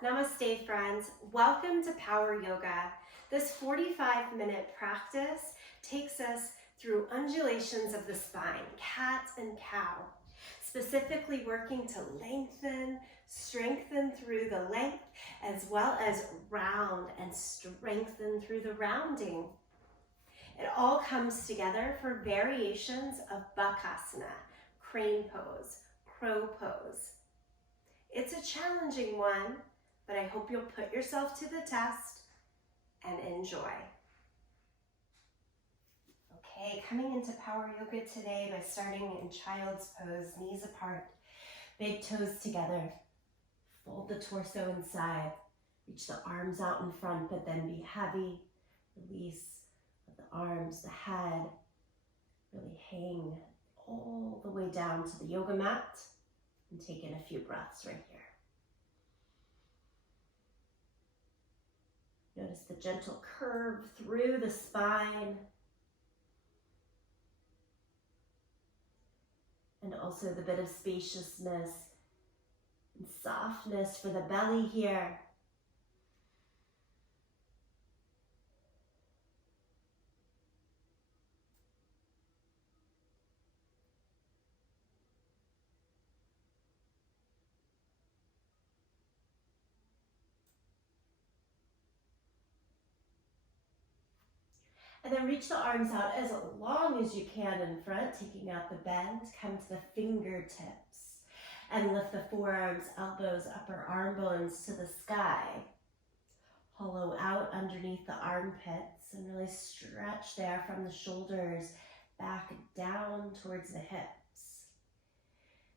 Namaste, friends. Welcome to Power Yoga. This 45-minute practice takes us through undulations of the spine, cat and cow, specifically working to lengthen, strengthen through the length, as well as round and strengthen through the rounding. It all comes together for variations of bakasana, crane pose, crow pose. It's a challenging one, but I hope you'll put yourself to the test and enjoy. Okay, coming into Power Yoga today by starting in child's pose, knees apart, big toes together. Fold the torso inside, reach the arms out in front, but then be heavy. Release the arms, the head, really hang all the way down to the yoga mat and take in a few breaths right here. Notice the gentle curve through the spine. And also the bit of spaciousness and softness for the belly here. And then reach the arms out as long as you can in front, taking out the bend. Come to the fingertips and lift the forearms, elbows, upper arm bones to the sky. Hollow out underneath the armpits and really stretch there from the shoulders back down towards the hips.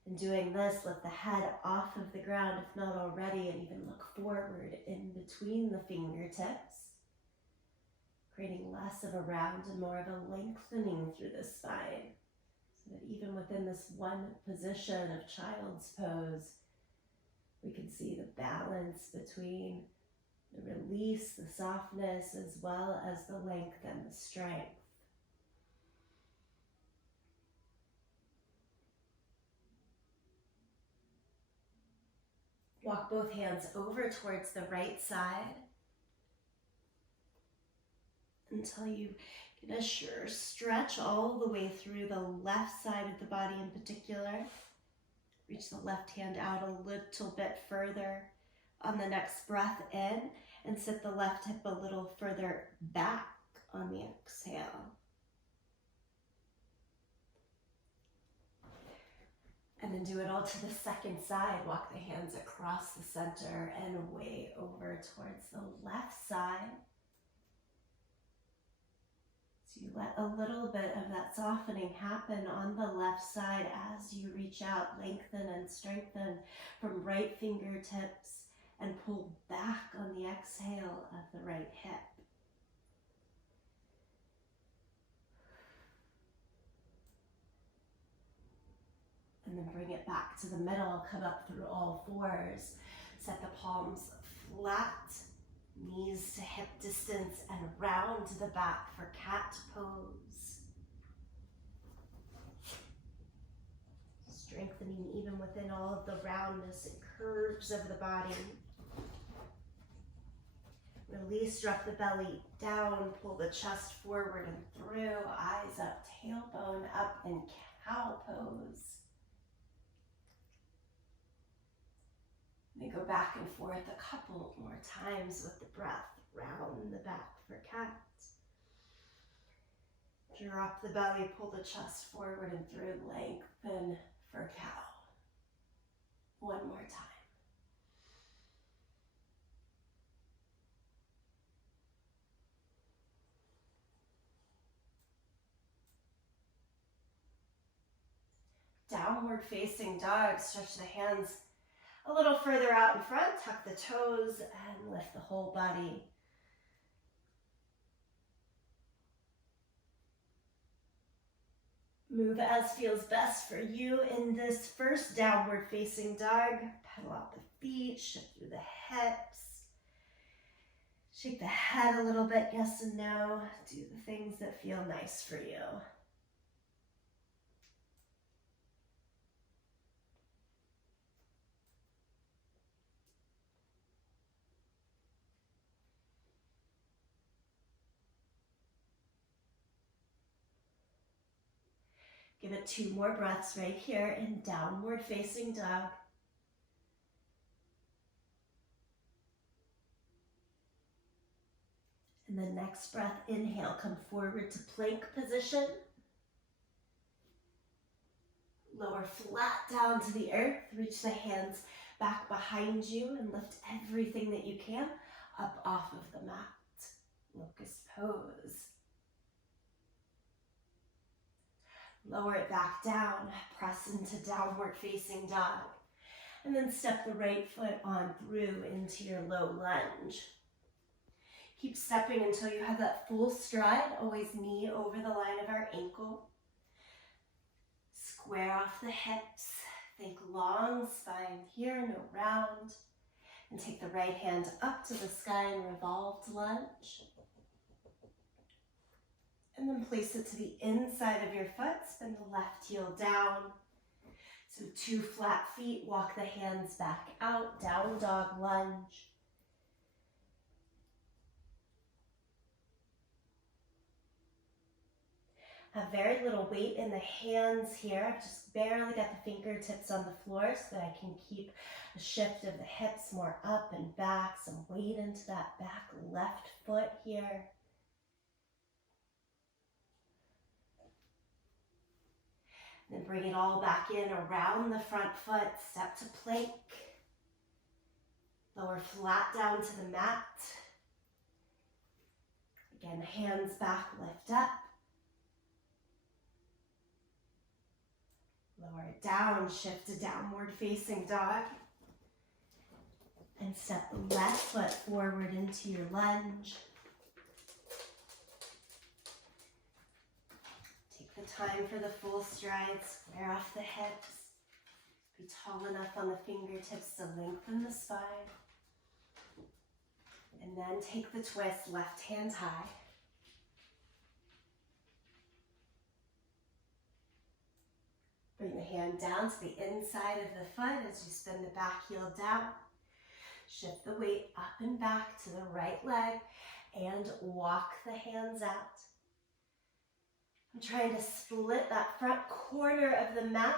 And doing this, lift the head off of the ground if not already, and even look forward in between the fingertips, creating less of a round and more of a lengthening through the spine. So that even within this one position of child's pose, we can see the balance between the release, the softness, as well as the length and the strength. Walk both hands over towards the right side until you get a sure stretch all the way through the left side of the body in particular. Reach the left hand out a little bit further on the next breath in and sit the left hip a little further back on the exhale. And then do it all to the second side. Walk the hands across the center and way over towards the left side. So you let a little bit of that softening happen on the left side as you reach out, lengthen and strengthen from right fingertips and pull back on the exhale of the right hip. And then bring it back to the middle, come up through all fours. Set the palms flat, knees to hip distance, and round to the back for cat pose. Strengthening even within all of the roundness and curves of the body. Release, drop the belly down, pull the chest forward and through, eyes up, tailbone up in cow pose. We go back and forth a couple more times with the breath. Round the back for cat. Drop the belly, pull the chest forward and through, lengthen for cow. One more time. Downward facing dog. Stretch the hands a little further out in front, tuck the toes and lift the whole body. Move as feels best for you in this first downward facing dog. Pedal out the feet, shift through the hips. Shake the head a little bit, yes and no. Do the things that feel nice for you. Give it 2 more breaths right here in downward facing dog. And the next breath, inhale, come forward to plank position. Lower flat down to the earth. Reach the hands back behind you and lift everything that you can up off of the mat. Locust pose. Lower it back down. Press into downward facing dog. And then step the right foot on through into your low lunge. Keep stepping until you have that full stride, always knee over the line of our ankle. Square off the hips, think long spine here, no round. And take the right hand up to the sky in revolved lunge. And then place it to the inside of your foot, spin the left heel down. So 2 flat feet, walk the hands back out, down dog lunge. Have very little weight in the hands here. I've just barely got the fingertips on the floor so that I can keep a shift of the hips more up and back, some weight into that back left foot here. Then bring it all back in around the front foot, step to plank. Lower flat down to the mat. Again, hands back, lift up. Lower it down, shift to downward facing dog. And step the left foot forward into your lunge. Take the time for the full stride, square off the hips. Be tall enough on the fingertips to lengthen the spine. And then take the twist, left hand high. Bring the hand down to the inside of the foot as you spin the back heel down. Shift the weight up and back to the right leg and walk the hands out. I'm trying to split that front corner of the mat.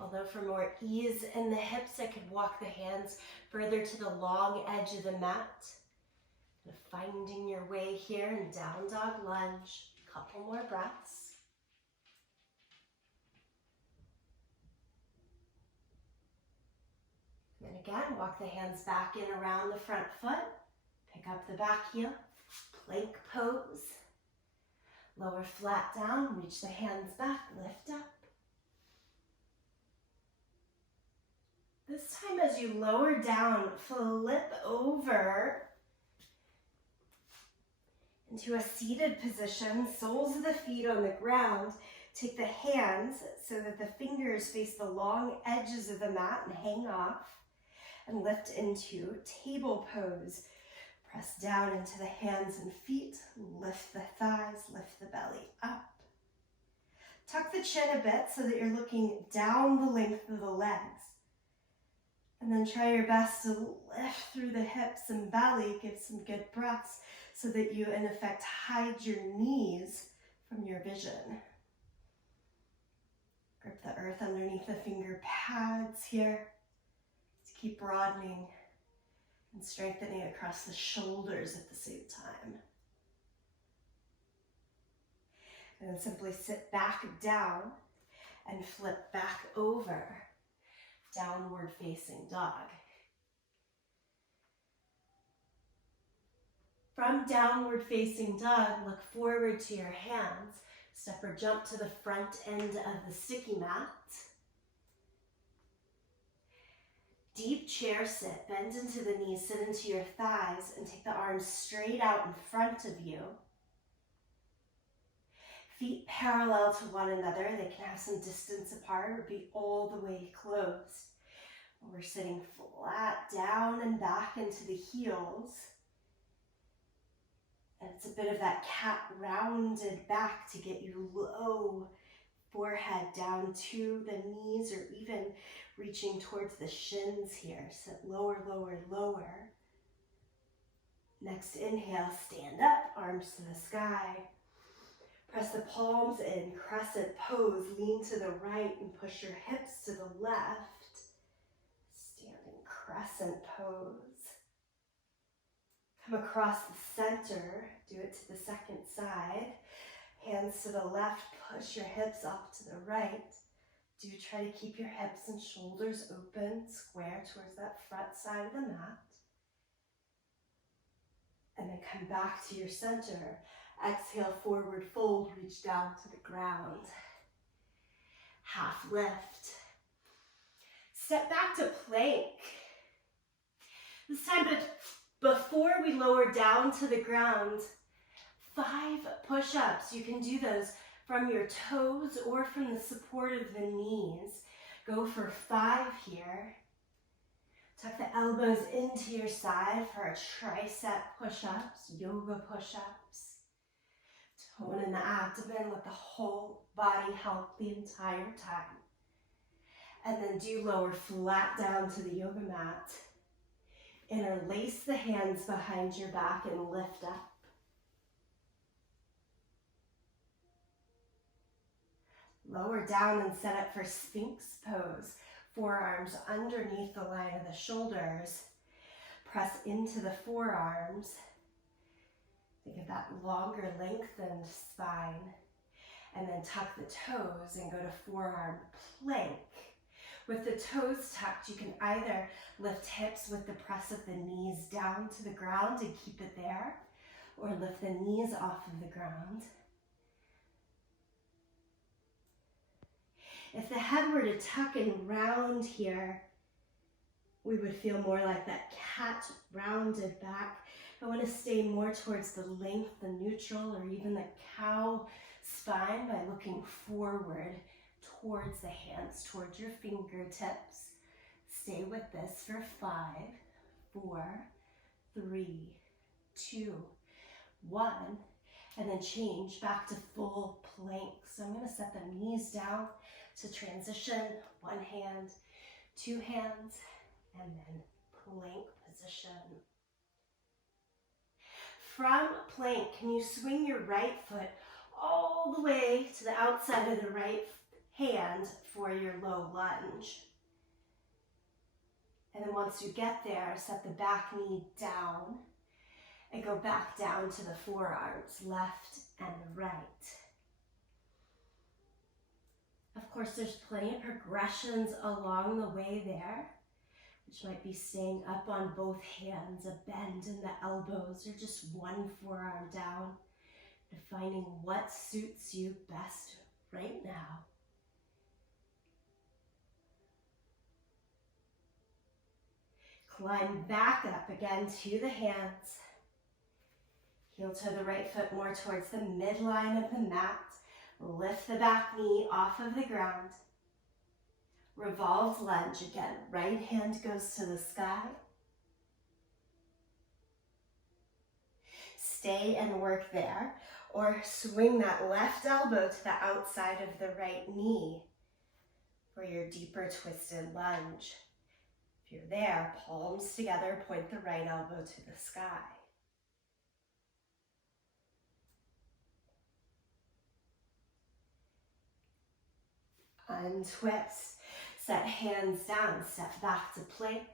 Although for more ease in the hips, I could walk the hands further to the long edge of the mat. Finding your way here in down dog lunge. Couple more breaths. And again, walk the hands back in around the front foot. Pick up the back heel. Plank pose. Lower flat down. Reach the hands back. Lift up. This time as you lower down, flip over into a seated position. Soles of the feet on the ground. Take the hands so that the fingers face the long edges of the mat and hang off. And lift into table pose. Press down into the hands and feet. Lift the thighs, lift the belly up. Tuck the chin a bit so that you're looking down the length of the legs. And then try your best to lift through the hips and belly. Give some good breaths so that you, in effect, hide your knees from your vision. Grip the earth underneath the finger pads here. Keep broadening and strengthening across the shoulders at the same time. And then simply sit back down and flip back over, downward facing dog. From downward facing dog, look forward to your hands. Step or jump to the front end of the sticky mat. Deep chair sit, bend into the knees, sit into your thighs, and take the arms straight out in front of you. Feet parallel to one another. They can have some distance apart or be all the way closed. We're sitting flat down and back into the heels. And it's a bit of that cat rounded back to get your low forehead down to the knees or even reaching towards the shins here. Sit lower, lower, lower. Next inhale, stand up, arms to the sky. Press the palms in, crescent pose. Lean to the right and push your hips to the left. Standing crescent pose. Come across the center. Do it to the second side. Hands to the left. Push your hips off to the right. Do try to keep your hips and shoulders open, square towards that front side of the mat. And then come back to your center. Exhale, forward fold, reach down to the ground. Half lift. Step back to plank. This time, before we lower down to the ground, 5 push-ups. You can do those from your toes or from the support of the knees. Go for 5 here. Tuck the elbows into your side for a tricep push-ups, yoga push-ups. Tone in the abdomen, let the whole body help the entire time. And then do lower flat down to the yoga mat. Interlace the hands behind your back and lift up. Lower down and set up for Sphinx pose. Forearms underneath the line of the shoulders. Press into the forearms. Think of that longer lengthened spine. And then tuck the toes and go to forearm plank. With the toes tucked, you can either lift hips with the press of the knees down to the ground and keep it there, or lift the knees off of the ground. If the head were to tuck and round here, we would feel more like that cat rounded back. I want to stay more towards the length, the neutral, or even the cow spine by looking forward towards the hands, towards your fingertips. Stay with this for 5, 4, 3, 2, 1, and then change back to full plank. So I'm going to set the knees down to transition. 1 hand, 2 hands, and then plank position. From plank, can you swing your right foot all the way to the outside of the right hand for your low lunge? And then once you get there, set the back knee down and go back down to the forearms, left and right. Of course, there's plenty of progressions along the way there, which might be staying up on both hands, a bend in the elbows, or just one forearm down, defining what suits you best right now. Climb back up again to the hands. Heel toe the right foot more towards the midline of the mat. Lift the back knee off of the ground. Revolved lunge again. Right hand goes to the sky. Stay and work there. Or swing that left elbow to the outside of the right knee for your deeper twisted lunge. If you're there, palms together, point the right elbow to the sky. Untwist, set hands down, step back to plank.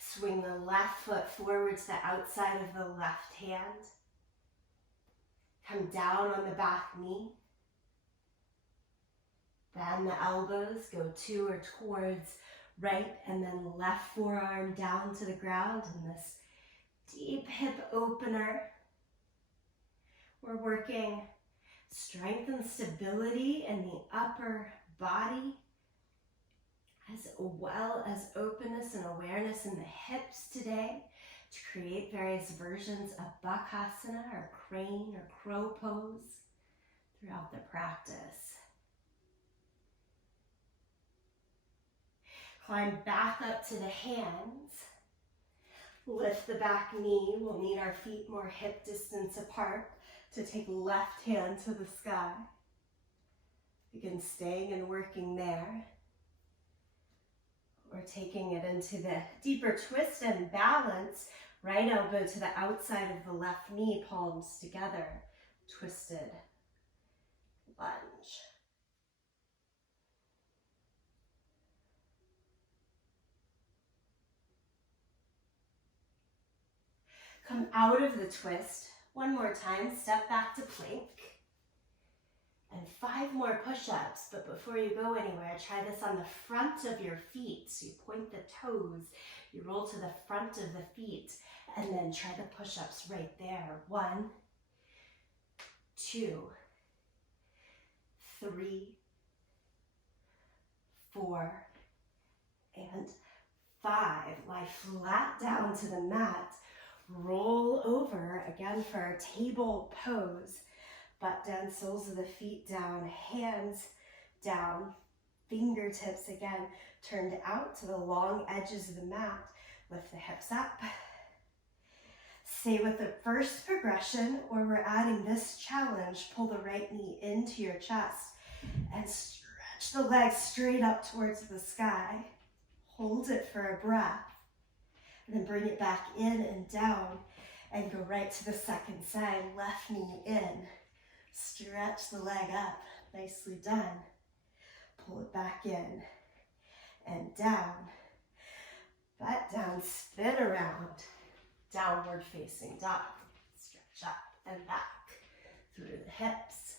Swing the left foot forward to the outside of the left hand. Come down on the back knee. Bend the elbows, go to or towards right and then left forearm down to the ground in this deep hip opener. We're working strength and stability in the upper body, as well as openness and awareness in the hips today to create various versions of bakasana or crane or crow pose throughout the practice. Climb back up to the hands. Lift the back knee. We'll need our feet more hip distance apart to take left hand to the sky. Begin staying and working there. Or taking it into the deeper twist and balance Right elbow to the outside of the left knee, palms together, twisted lunge. Come out of the twist. One more time, step back to plank. And 5 more push-ups, but before you go anywhere, try this on the front of your feet. So you point the toes, you roll to the front of the feet, and then try the push-ups right there. 1, 2, 3, 4, and 5. Lie flat down to the mat. Roll over, again for our table pose. Butt down, soles of the feet down, hands down, fingertips again turned out to the long edges of the mat. Lift the hips up. Stay with the first progression, or we're adding this challenge. Pull the right knee into your chest and stretch the legs straight up towards the sky. Hold it for a breath. And then bring it back in and down and go right to the second side. Left knee in. Stretch the leg up. Nicely done. Pull it back in and down. Butt down, spin around. Downward facing dog. Stretch up and back through the hips.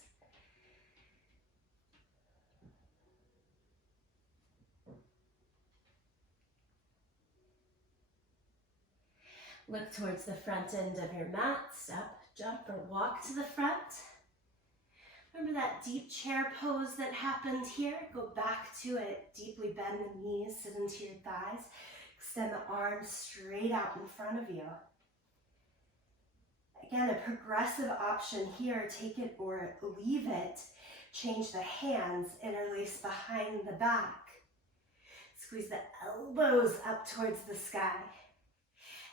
Look towards the front end of your mat. Step, jump, or walk to the front. Remember that deep chair pose that happened here? Go back to it. Deeply bend the knees, sit into your thighs. Extend the arms straight out in front of you. Again, a progressive option here. Take it or leave it. Change the hands, interlace behind the back. Squeeze the elbows up towards the sky.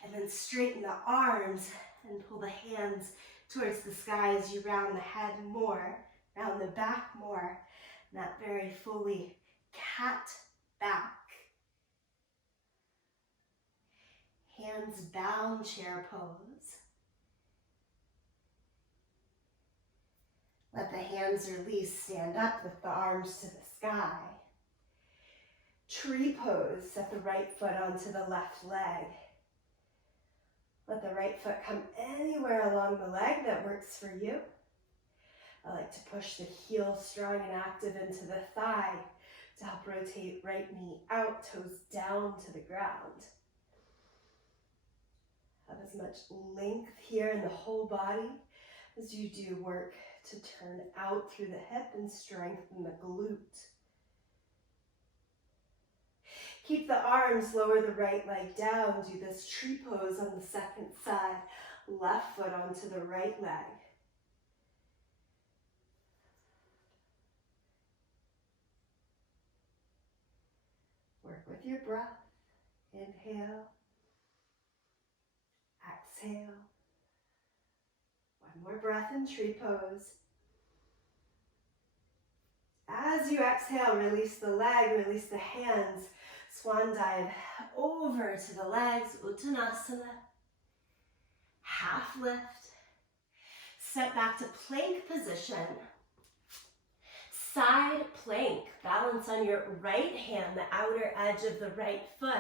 And then straighten the arms and pull the hands towards the sky as you round the head more, round the back more. Not very fully cat back. Hands bound chair pose. Let the hands release, stand up with the arms to the sky. Tree pose, set the right foot onto the left leg. Let the right foot come anywhere along the leg that works for you. I like to push the heel strong and active into the thigh to help rotate right knee out, toes down to the ground. Have as much length here in the whole body as you do work to turn out through the hip and strengthen the glute. Keep the arms, lower the right leg down. Do this tree pose on the second side. Left foot onto the right leg. Work with your breath. Inhale. Exhale. One more breath in tree pose. As you exhale, release the leg, release the hands. Swan dive over to the legs, Uttanasana. Half lift. Step back to plank position. Side plank. Balance on your right hand, the outer edge of the right foot.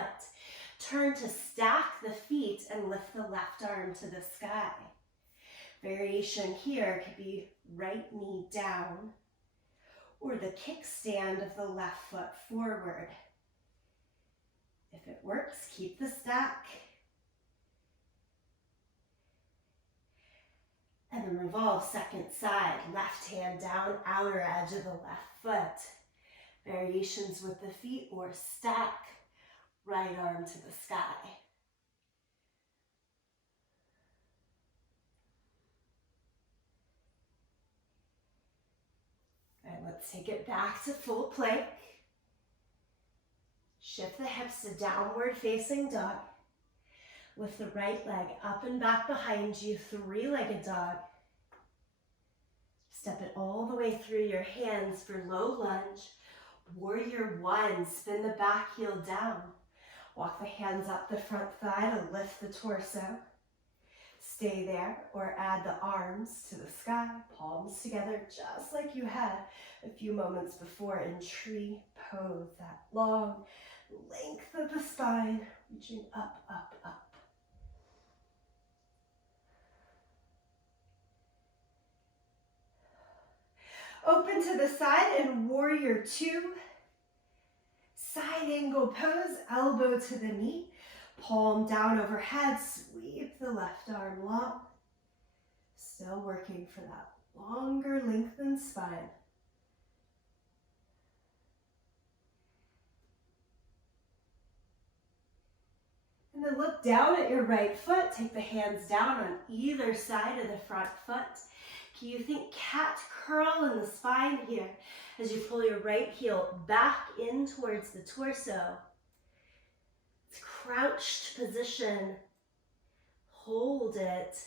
Turn to stack the feet and lift the left arm to the sky. Variation here could be right knee down or the kickstand of the left foot forward. If it works, keep the stack. And then revolve second side, left hand down, outer edge of the left foot. Variations with the feet or stack, right arm to the sky. All right, let's take it back to full plank. Shift the hips to downward facing dog. Lift the right leg up and back behind you, three-legged dog. Step it all the way through your hands for low lunge. Warrior one, spin the back heel down. Walk the hands up the front thigh to lift the torso. Stay there or add the arms to the sky, palms together, just like you had a few moments before in tree pose. That long length of the spine, reaching up, up, up. Open to the side in warrior two. Side angle pose, elbow to the knee, palm down overhead, sweep the left arm long. Still working for that longer lengthened spine. And then look down at your right foot, take the hands down on either side of the front foot. Can you think cat curl in the spine here as you pull your right heel back in towards the torso? It's crouched position. Hold it.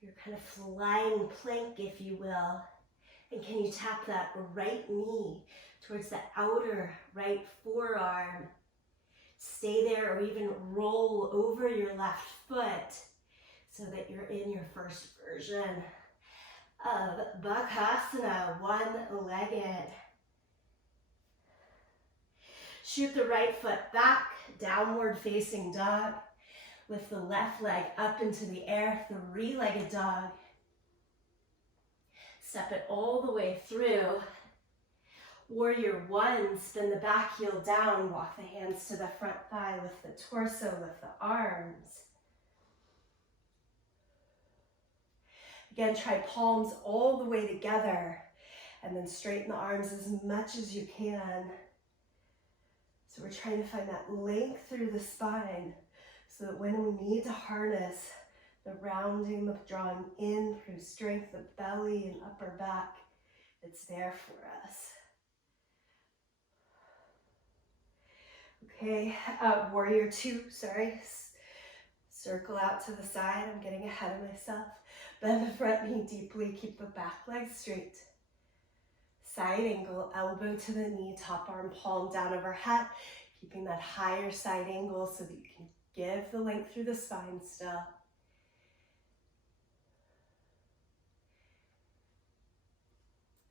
You're kind of flying plank, if you will. And can you tap that right knee towards the outer right forearm? Stay there or even roll over your left foot so that you're in your first version of bakasana, one-legged. Shoot the right foot back, downward facing dog. Lift the left leg up into the air, three-legged dog. Step it all the way through. Warrior one, spin the back heel down, walk the hands to the front thigh, lift the torso, lift the arms. Again, try palms all the way together and then straighten the arms as much as you can. So we're trying to find that length through the spine so that when we need to harness the rounding, the drawing in through strength of belly and upper back, it's there for us. Okay, warrior two, sorry. Circle out to the side, I'm getting ahead of myself. Bend the front knee deeply, keep the back leg straight. Side angle, elbow to the knee, top arm palm down overhead, keeping that higher side angle so that you can give the length through the spine still.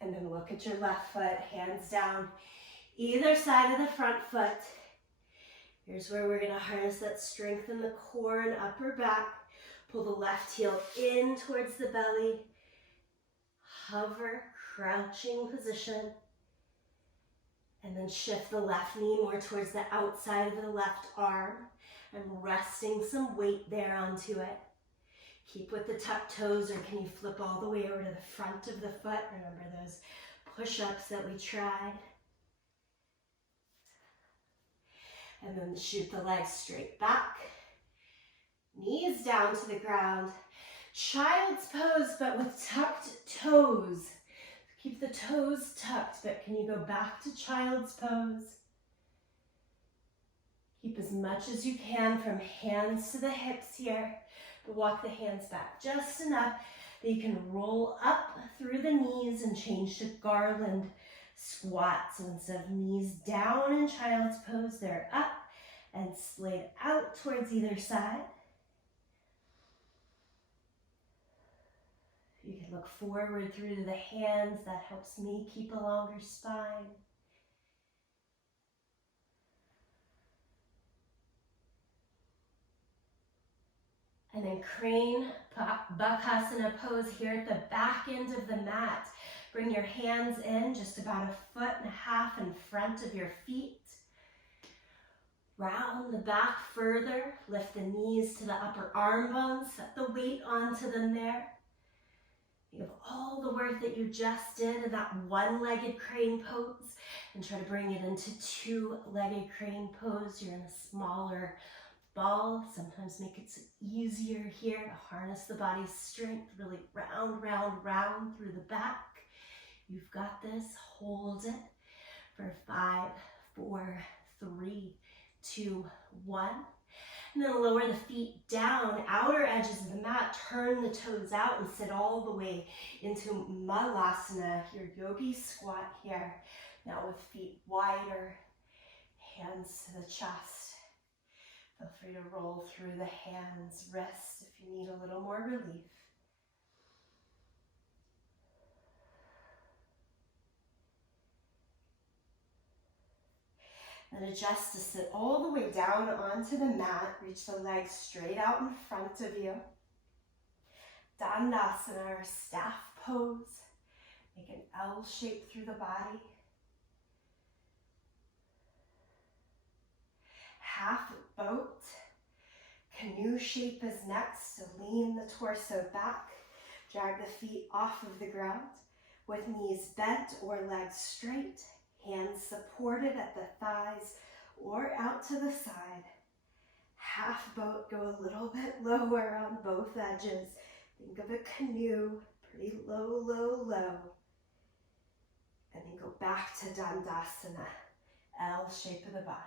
And then look at your left foot, hands down, either side of the front foot. Here's where we're gonna harness that strength in the core and upper back. Pull the left heel in towards the belly. Hover, crouching position. And then shift the left knee more towards the outside of the left arm and resting some weight there onto it. Keep with the tucked toes, or can you flip all the way over to the front of the foot? Remember those push-ups that we tried. And then shoot the legs straight back. Knees down to the ground. Child's pose, but with tucked toes. Keep the toes tucked, but can you go back to child's pose? Keep as much as you can from hands to the hips here, but walk the hands back just enough that you can roll up through the knees and change to garland squat. So instead of knees down in child's pose, they're up and splayed out towards either side. You can look forward through the hands. That helps me keep a longer spine. And then crane bakasana pose here at the back end of the mat. Bring your hands in just about 1.5 feet in front of your feet. Round the back further. Lift the knees to the upper arm bones. Set the weight onto them there. You have all the work that you just did in that one-legged crane pose, and try to bring it into two-legged crane pose. You're in a smaller ball. Sometimes make it easier here to harness the body's strength. Really round, round, round through the back. You've got this. Hold it for 5, 4, 3, 2, 1. And then lower the feet down, outer edges of the mat, turn the toes out and sit all the way into malasana, your yogi squat here. Now with feet wider, hands to the chest. Feel free to roll through the hands, wrists if you need a little more relief. And adjust to sit all the way down onto the mat. Reach the legs straight out in front of you. Dandasana, or staff pose. Make an L shape through the body. Half boat. Canoe shape is next, so lean the torso back. Drag the feet off of the ground with knees bent or legs straight. Hands supported at the thighs or out to the side. Half boat, go a little bit lower on both edges. Think of a canoe, pretty low, low, low. And then go back to Dandasana, L shape of the body.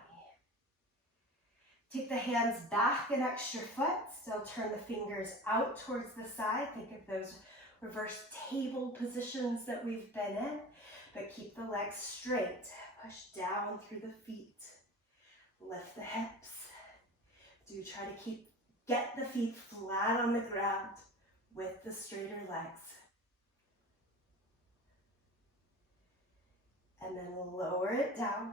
Take the hands back an extra foot, still turn the fingers out towards the side. Think of those reverse table positions that we've been in. But keep the legs straight. Push down through the feet. Lift the hips. Do try to get the feet flat on the ground with the straighter legs. And then lower it down.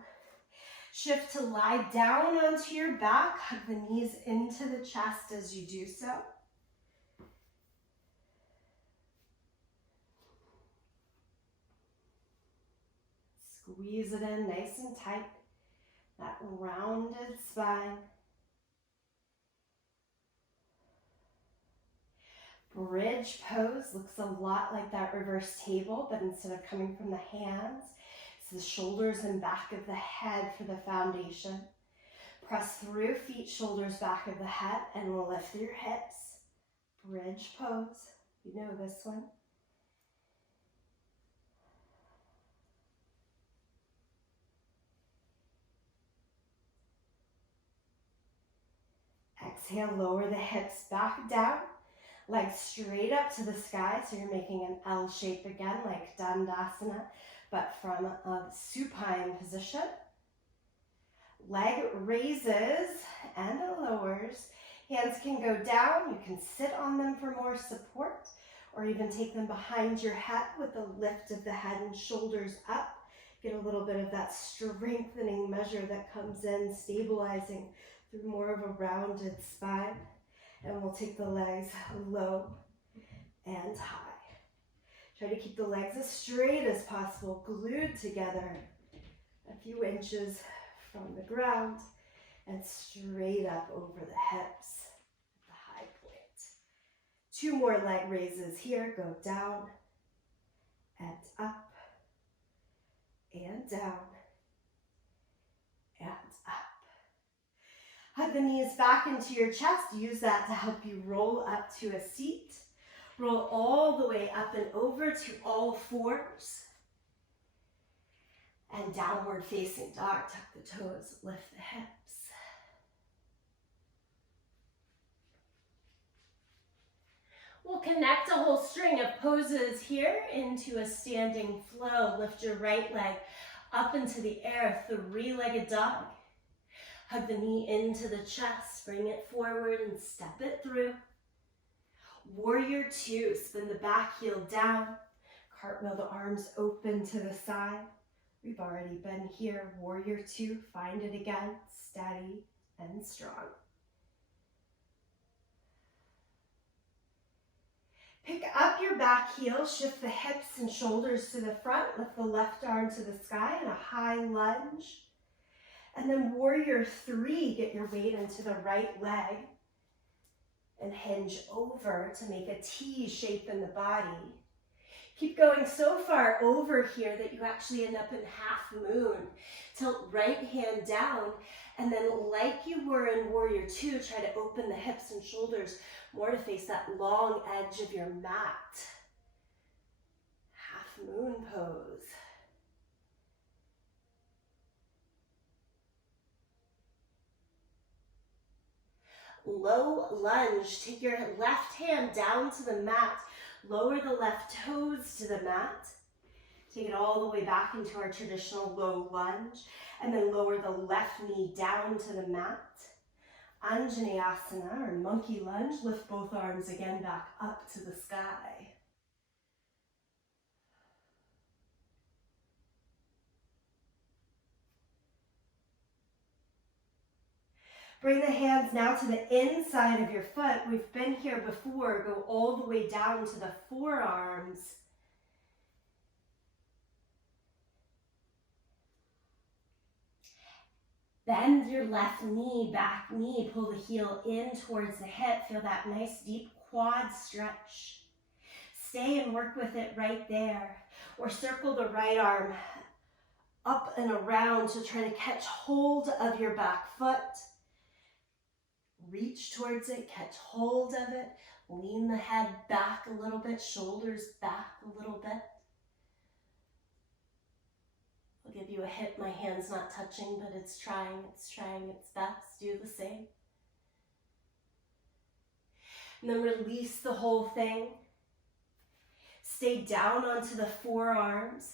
Shift to lie down onto your back. Hug the knees into the chest as you do so. Squeeze it in nice and tight, that rounded spine. Bridge pose looks a lot like that reverse table, but instead of coming from the hands, it's the shoulders and back of the head for the foundation. Press through, feet, shoulders, back of the head, and lift your hips. Bridge pose, you know this one. Exhale, lower the hips back down, legs straight up to the sky, so you're making an L shape again, like Dandasana, but from a supine position. Leg raises and lowers. Hands can go down, you can sit on them for more support, or even take them behind your head with the lift of the head and shoulders up. Get a little bit of that strengthening measure that comes in, stabilizing through more of a rounded spine. And we'll take the legs low and high. Try to keep the legs as straight as possible, glued together a few inches from the ground and straight up over the hips at the high point. 2 more leg raises here. Go down and up and down and up. Hug the knees back into your chest. Use that to help you roll up to a seat. Roll all the way up and over to all fours. And downward facing dog. Tuck the toes, lift the hips. We'll connect a whole string of poses here into a standing flow. Lift your right leg up into the air, 3-legged dog. Hug the knee into the chest, bring it forward and step it through. Warrior 2, spin the back heel down. Cartwheel the arms open to the side. We've already been here. Warrior 2, find it again, steady and strong. Pick up your back heel, shift the hips and shoulders to the front, lift the left arm to the sky in a high lunge. And then warrior 3, get your weight into the right leg and hinge over to make a T shape in the body. Keep going so far over here that you actually end up in half moon. Tilt right hand down, and then like you were in warrior 2, try to open the hips and shoulders more to face that long edge of your mat. Half moon pose. Low lunge. Take your left hand down to the mat. Lower the left toes to the mat. Take it all the way back into our traditional low lunge. And then lower the left knee down to the mat. Anjaneyasana, or monkey lunge. Lift both arms again back up to the sky. Bring the hands now to the inside of your foot. We've been here before. Go all the way down to the forearms. Bend your left knee, back knee. Pull the heel in towards the hip. Feel that nice deep quad stretch. Stay and work with it right there. Or circle the right arm up and around to try to catch hold of your back foot. Reach towards it, catch hold of it. Lean the head back a little bit, shoulders back a little bit. I'll give you a hit. My hand's not touching, but it's trying its best. Do the same. And then release the whole thing. Stay down onto the forearms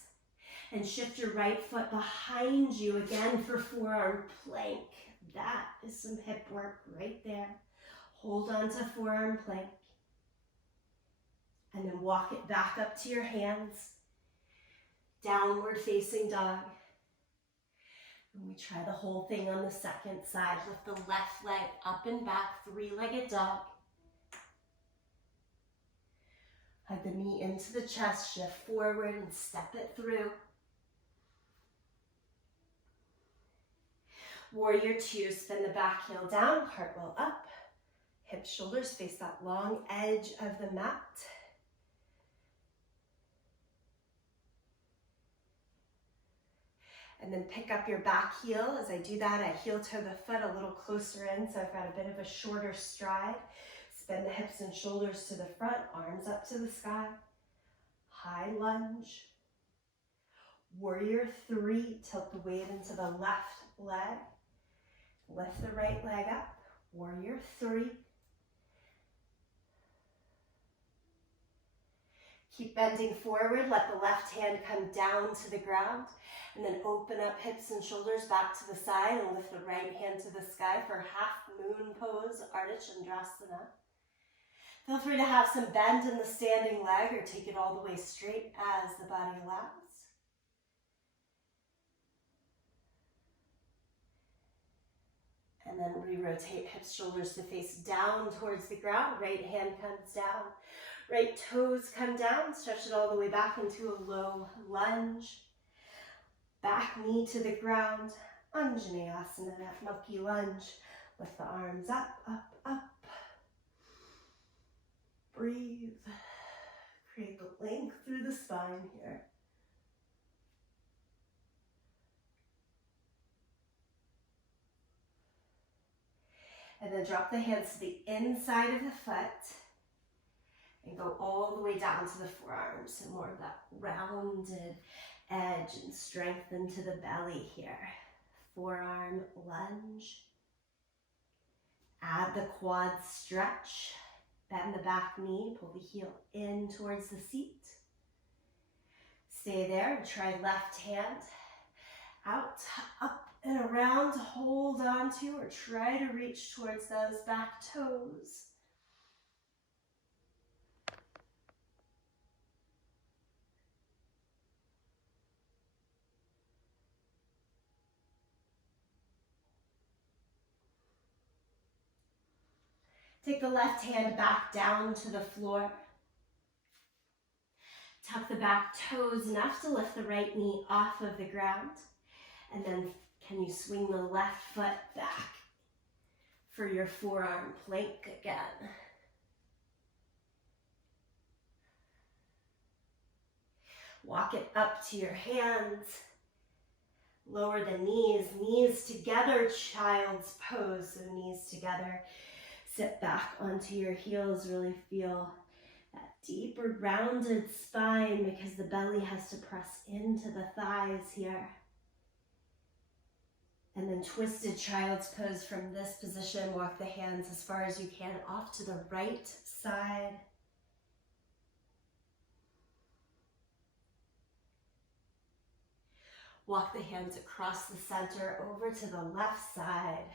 and shift your right foot behind you again for forearm plank. That is some hip work right there. Hold on to forearm plank. And then walk it back up to your hands. Downward facing dog. And we try the whole thing on the second side. Lift the left leg up and back, three-legged dog. Hug the knee into the chest, shift forward and step it through. Warrior two, spin the back heel down, cartwheel up. Hips, shoulders face that long edge of the mat. And then pick up your back heel. As I do that, I heel toe the foot a little closer in, so I've got a bit of a shorter stride. Bend the hips and shoulders to the front, arms up to the sky. High lunge. Warrior three, tilt the weight into the left leg. Lift the right leg up. Warrior three. Keep bending forward, let the left hand come down to the ground, and then open up hips and shoulders back to the side and lift the right hand to the sky for half moon pose, Ardha Chandrasana. Feel free to have some bend in the standing leg or take it all the way straight as the body allows. And then re-rotate hips, shoulders to face down towards the ground. Right hand comes down. Right toes come down. Stretch it all the way back into a low lunge. Back knee to the ground. Anjaneyasana, that monkey lunge. Lift the arms up, up, up. Breathe. Create the length through the spine here. And then drop the hands to the inside of the foot and go all the way down to the forearms and more of that rounded edge and strengthen to the belly here. Forearm lunge. Add the quad stretch. Bend the back knee, pull the heel in towards the seat. Stay there, try left hand. Out, up and around to hold on to or try to reach towards those back toes. Take the left hand back down to the floor. Tuck the back toes enough to lift the right knee off of the ground. And then can you swing the left foot back for your forearm plank again. Walk it up to your hands. Lower the knees, knees together, child's pose, so knees together. Sit back onto your heels, really feel that deeper rounded spine because the belly has to press into the thighs here. And then twisted child's pose from this position. Walk the hands as far as you can off to the right side. Walk the hands across the center over to the left side.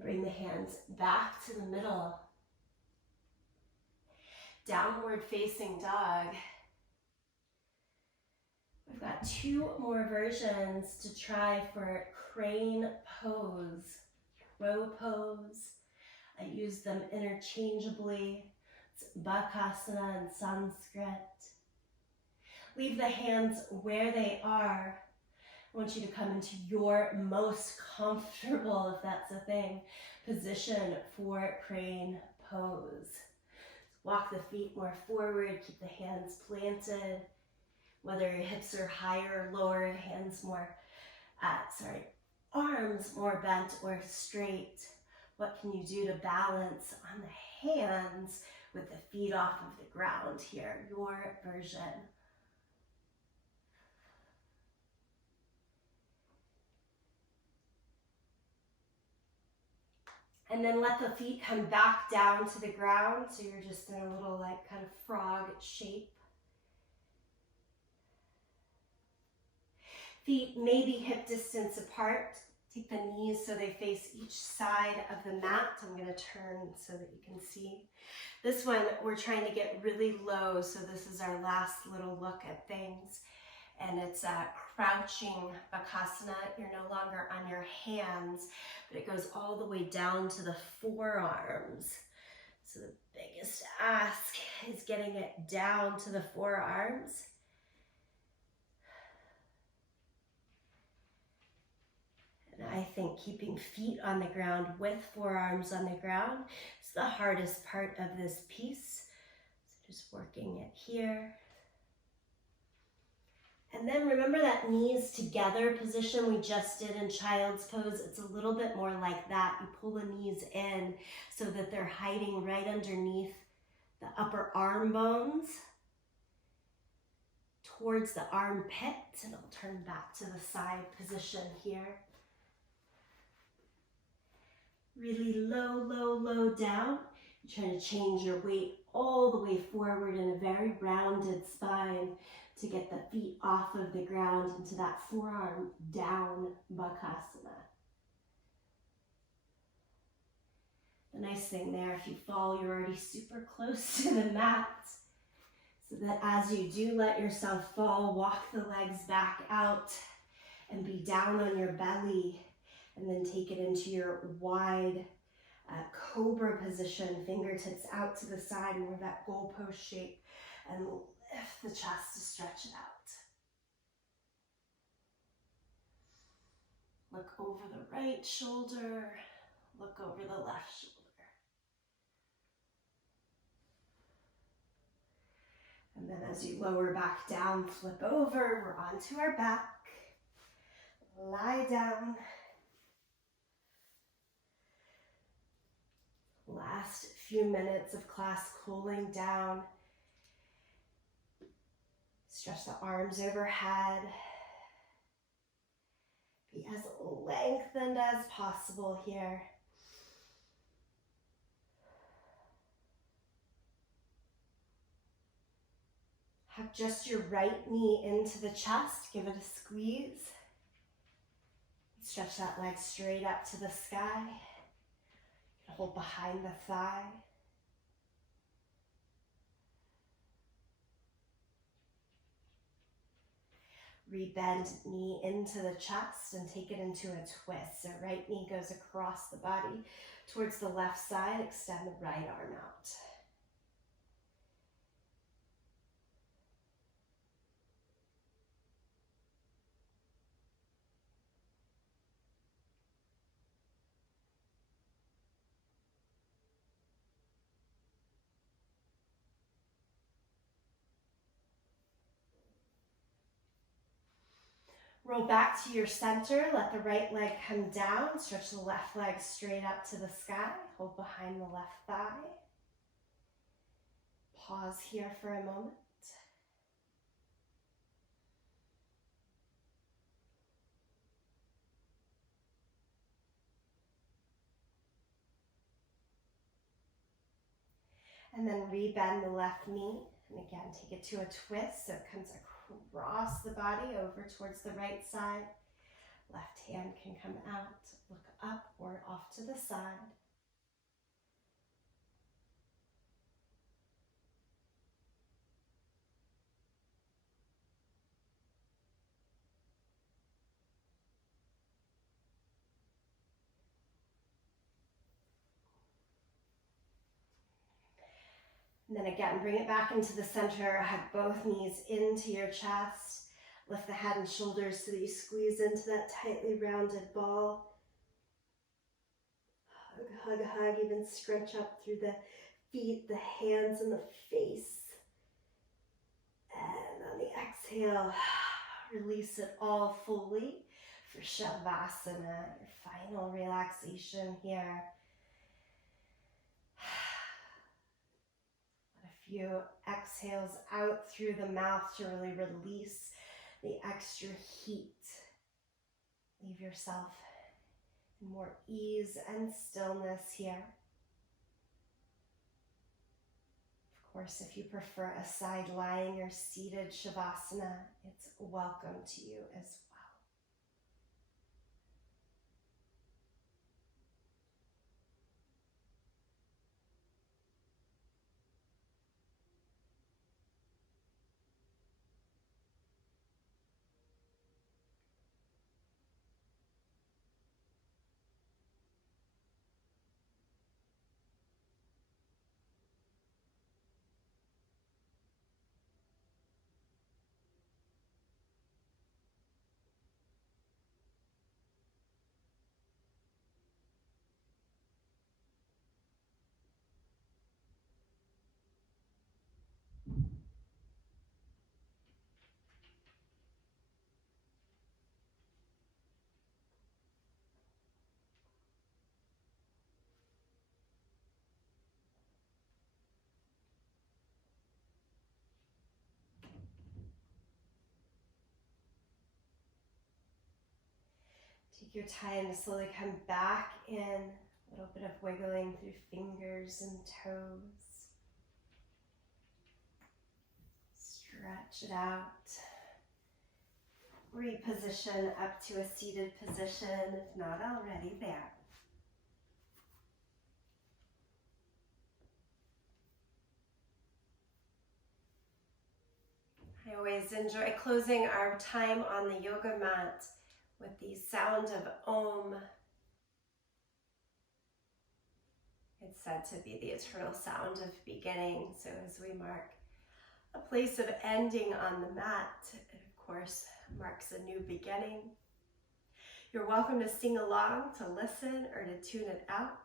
And bring the hands back to the middle. Downward facing dog. We've got 2 more versions to try for crane pose, crow pose. I use them interchangeably. It's bakasana in Sanskrit. Leave the hands where they are. I want you to come into your most comfortable, if that's a thing, position for crane pose. Walk the feet more forward, keep the hands planted. Whether your hips are higher or lower, hands more, arms more bent or straight. What can you do to balance on the hands with the feet off of the ground here? Your version. And then let the feet come back down to the ground. So you're just in a little like kind of frog shape. Feet maybe hip distance apart. Take the knees so they face each side of the mat. I'm going to turn so that you can see. This one, we're trying to get really low. So this is our last little look at things. And it's a crouching bakasana. You're no longer on your hands, but it goes all the way down to the forearms. So the biggest ask is getting it down to the forearms. And I think keeping feet on the ground with forearms on the ground is the hardest part of this piece. So just working it here. And then remember that knees together position we just did in child's pose. It's a little bit more like that. You pull the knees in so that they're hiding right underneath the upper arm bones towards the armpit. And I'll turn back to the side position here. Really low, low, low down. You're trying to change your weight all the way forward in a very rounded spine to get the feet off of the ground into that forearm down bakasana. The nice thing there, if you fall, you're already super close to the mat. So that as you do let yourself fall, walk the legs back out and be down on your belly. And then take it into your wide cobra position, fingertips out to the side, more of that goalpost shape, and lift the chest to stretch it out. Look over the right shoulder, look over the left shoulder. And then as you lower back down, flip over, we're onto our back. Lie down. Last few minutes of class cooling down. Stretch the arms overhead. Be as lengthened as possible here. Have just your right knee into the chest. Give it a squeeze. Stretch that leg straight up to the sky. Hold behind the thigh. Rebend knee into the chest and take it into a twist. So right knee goes across the body towards the left side. Extend the right arm out. Roll back to your center, let the right leg come down, stretch the left leg straight up to the sky, hold behind the left thigh. Pause here for a moment. And then rebend the left knee, and again take it to a twist so it comes across the body over towards the right side. Left hand can come out, look up or off off to the side. And then again, bring it back into the center, hug both knees into your chest. Lift the head and shoulders so that you squeeze into that tightly rounded ball. Hug, hug, hug, even scrunch up through the feet, the hands, and the face. And on the exhale, release it all fully for Shavasana, your final relaxation here. Let a few exhales out through the mouth to really release the extra heat. Leave yourself in more ease and stillness here. Of course, if you prefer a side lying or seated Shavasana, it's welcome to you as well. Take your time to slowly come back in, a little bit of wiggling through fingers and toes. Stretch it out. Reposition up to a seated position if not already there. I always enjoy closing our time on the yoga mat with the sound of Om. It's said to be the eternal sound of beginning, so as we mark a place of ending on the mat, it of course marks a new beginning. You're welcome to sing along, to listen, or to tune it out.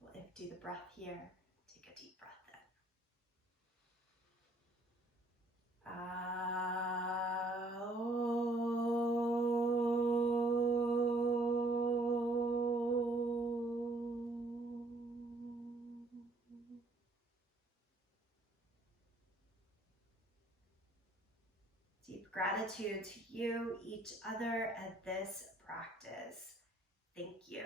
We'll do the breath here. Take a deep breath in. Deep gratitude to you, each other, at this practice. Thank you.